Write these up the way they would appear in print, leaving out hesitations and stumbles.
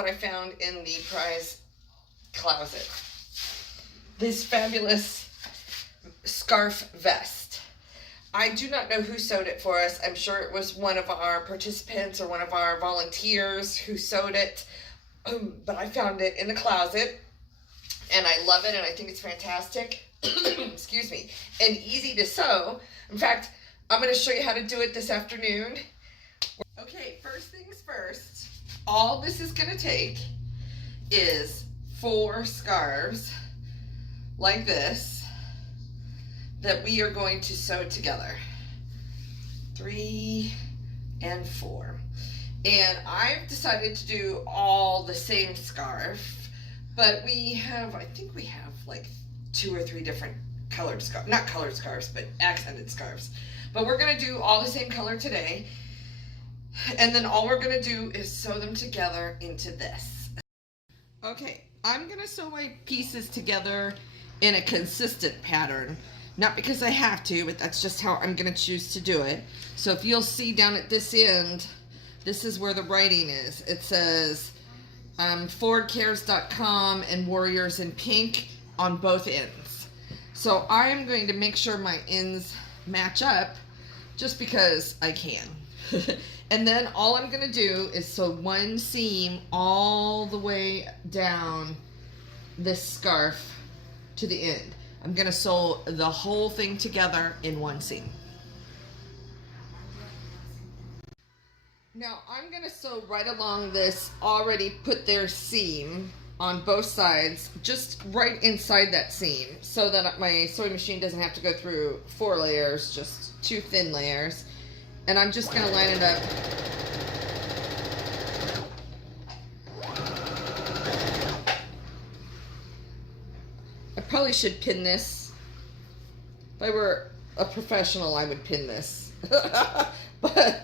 what I found in the prize closet. This fabulous scarf vest. I do not know who sewed it for us. I'm sure it was one of our participants or one of our volunteers who sewed it. But I found it in the closet and I love it and I think it's fantastic. Excuse me. And easy to sew. In fact, I'm going to show you how to do it this afternoon. Okay, first things first. All this is going to take is 4 scarves like this that we are going to sew together. 3 and 4. And I've decided to do all the same scarf, but we have, I think we have like 2 or 3 different colored scarves, not colored scarves, but accented scarves. But we're gonna do all the same color today. And then all we're gonna do is sew them together into this. Okay, I'm gonna sew my pieces together in a consistent pattern. Not because I have to, but that's just how I'm gonna choose to do it. So if you'll see down at this end, this is where the writing is. It says ForwardCares.com and Warriors in pink on both ends. So I'm going to make sure my ends match up just because I can. And then all I'm going to do is sew one seam all the way down this scarf to the end. I'm going to sew the whole thing together in one seam. Now I'm going to sew right along this already put there seam on both sides, just right inside that seam, so that my sewing machine doesn't have to go through 4 layers, just 2 thin layers. And I'm just going to line it up. I probably should pin this. If I were a professional, I would pin this. But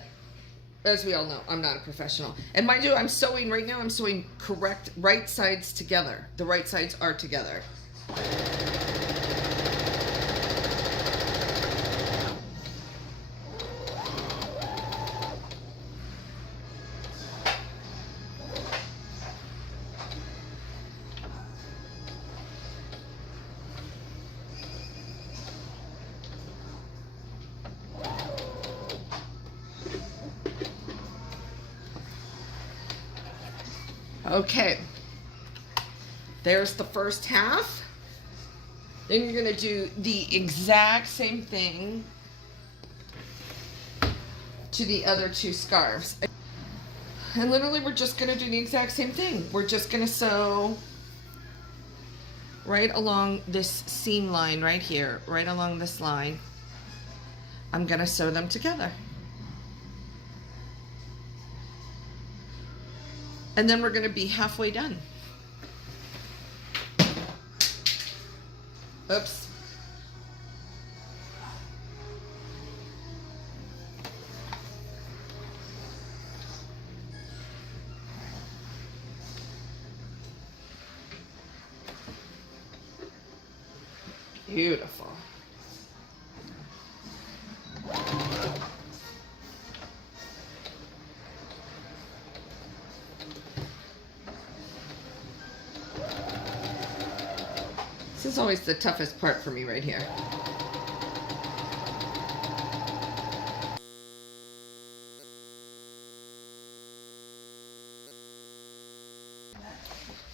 as we all know, I'm not a professional. And mind you, I'm sewing right now, I'm sewing correct right sides together. The right sides are together. Okay, there's the first half. Then you're going to do the exact same thing to the other 2 scarves. And literally we're just going to do the exact same thing. We're just going to sew right along this seam line right here, right along this line. I'm going to sew them together. And then we're going to be halfway done. Oops. Beautiful. This is always the toughest part for me right here.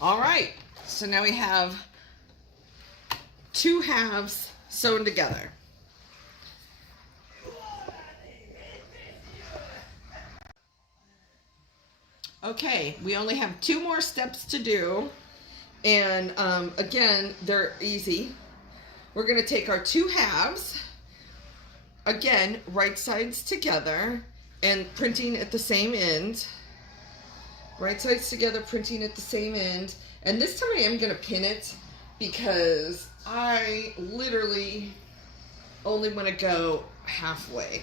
All right, so now we have 2 halves sewn together. Okay, we only have 2 more steps to do. And again, they're easy. We're going to take our 2 halves, again, right sides together, and printing at the same end. Right sides together, printing at the same end. And this time I am going to pin it because I literally only want to go halfway.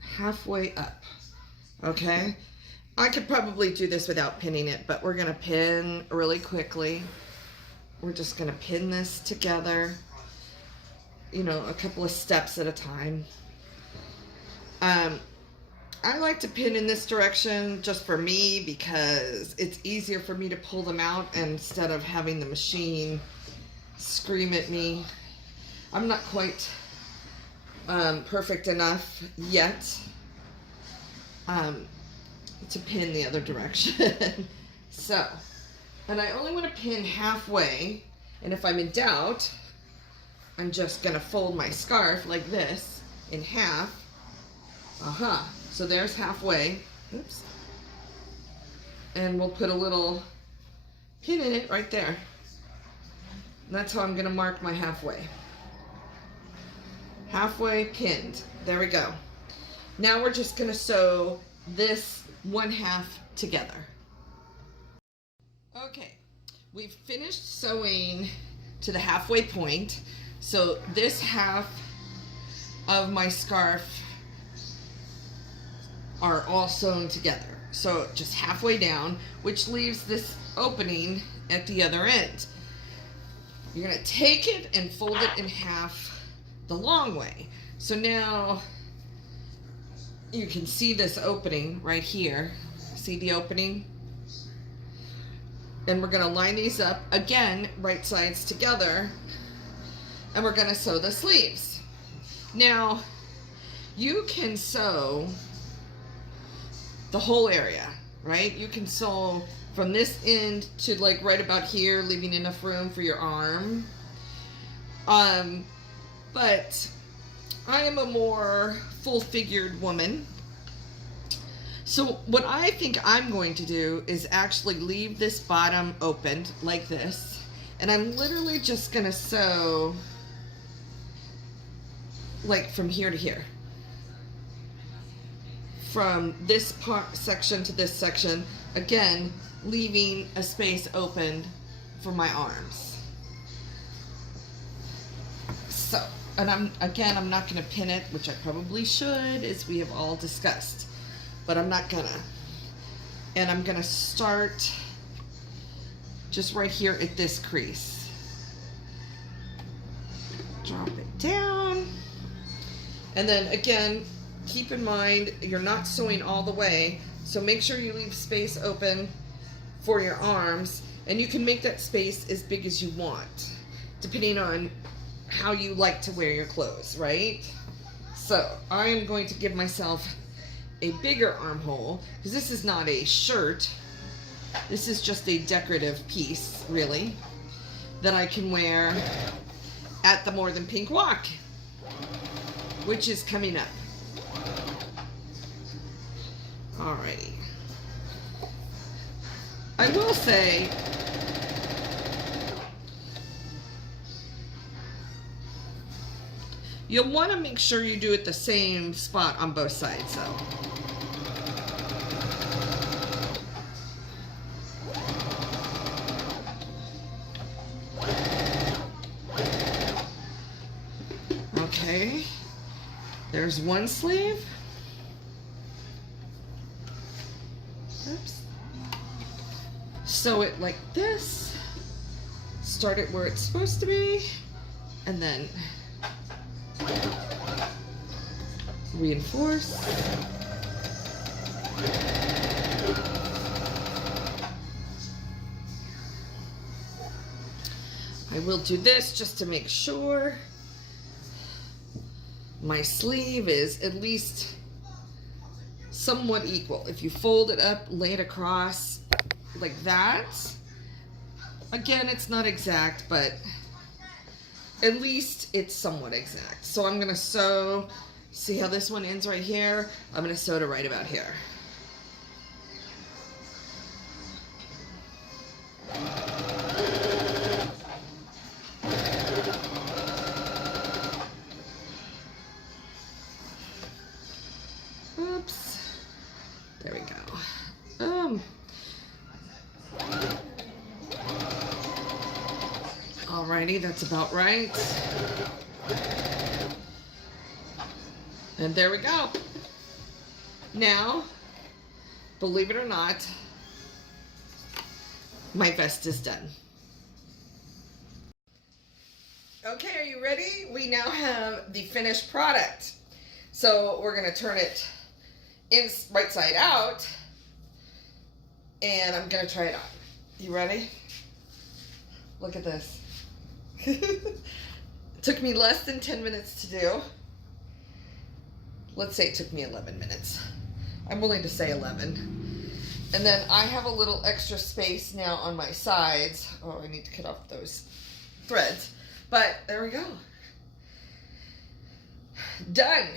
Halfway up. Okay? I could probably do this without pinning it, but we're going to pin really quickly. We're just going to pin this together, you know, a couple of steps at a time. I like to pin in this direction just for me because it's easier for me to pull them out instead of having the machine scream at me. I'm not quite perfect enough yet to pin the other direction. So, and I only want to pin halfway, and if I'm in doubt, I'm just gonna fold my scarf like this in half. So there's halfway. Oops. And we'll put a little pin in it right there. And that's how I'm gonna mark my halfway. Halfway pinned. There we go. Now we're just gonna sew this one half together. Okay, we've finished sewing to the halfway point. So this half of my scarf are all sewn together. So just halfway down, which leaves this opening at the other end. You're gonna take it and fold it in half the long way. So now you can see this opening right here. See the opening? And we're gonna line these up again, right sides together, and we're gonna sew the sleeves. Now, you can sew the whole area, right? You can sew from this end to like right about here, leaving enough room for your arm. But I am a more full-figured woman. So what I think I'm going to do is actually leave this bottom opened like this. And I'm literally just gonna sew like from here to here. From this part section to this section, again, leaving a space open for my arms. So, and I'm not gonna pin it, which I probably should, as we have all discussed, but I'm not gonna. And I'm gonna start just right here at this crease. Drop it down. And then again, keep in mind, you're not sewing all the way, so make sure you leave space open for your arms, and you can make that space as big as you want, depending on how you like to wear your clothes, right? So I am going to give myself a bigger armhole, because this is not a shirt, this is just a decorative piece, really, that I can wear at the More Than Pink Walk, which is coming up. Alrighty. I will say, you'll want to make sure you do it the same spot on both sides, though. Okay, there's one sleeve. Oops. Sew it like this, start it where it's supposed to be, and then reinforce. I will do this just to make sure my sleeve is at least somewhat equal. If you fold it up, lay it across like that. Again, it's not exact, but at least it's somewhat exact. So I'm gonna sew, see how this one ends right here? I'm gonna sew to right about here. Oops. There we go. Alrighty, that's about right. And there we go. Now, believe it or not, my vest is done. Okay, are you ready? We now have the finished product. So we're gonna turn it right side out, and I'm gonna try it on. You ready? Look at this. It took me less than 10 minutes to do. Let's say it took me 11 minutes. I'm willing to say 11. And then I have a little extra space now on my sides. Oh, I need to cut off those threads. But there we go. Done.